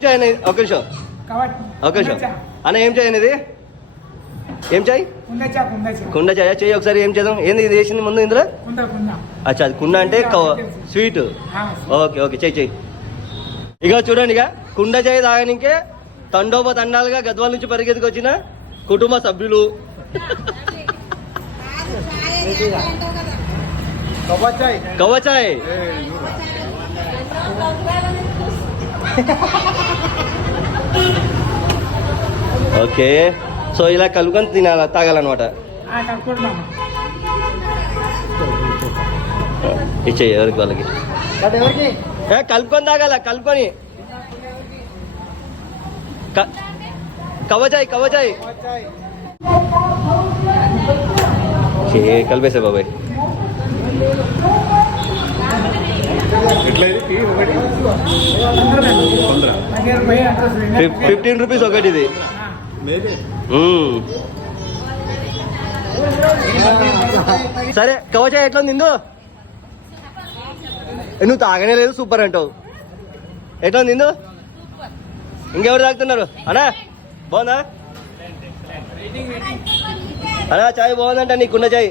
ఒక నిమిషం ఒక నిమిషం అన్న, ఏం చాయ్ అనేది? ఏం చాయ్? కుండ చాయ్. చెయ్యి ఒకసారి. ఏం చేద్దాం? ఏంది ఇది వేసింది ముందు ఇందులో? అచ్చా, అది కుండ అంటే స్వీట్. ఓకే ఓకే, చెయ్యి. ఇక చూడండి, ఇక కుండ చాయ్ తాగనికే తండోపతండాలుగా గద్వాల నుంచి పరిగెత్తుకు వచ్చిన కుటుంబ సభ్యులు. కవ్వచాయ్. ఓకే, సో ఇలా కలుపుకొని తినాల, తాగాలన్నమాట. ఇచ్చేయి ఎవరికి వాళ్ళకి. కలుపుకొని తాగాల, కలుపుకొని. కవ్వచాయ్. కలిపేసా బాబాయ్. 15 రూపీస్ ఒకటి ఇది. సరే, కవచాయ్ ఎట్లా ఉంది? నువ్వు తాగనే లేదు, సూపర్ అంటావు. ఎట్లా ఉంది? ఇంకెవరు తాగుతున్నారు అన్నా? బాగుందా అన్నా? చాయ్ బాగుందంట, నీకున్న చాయ్.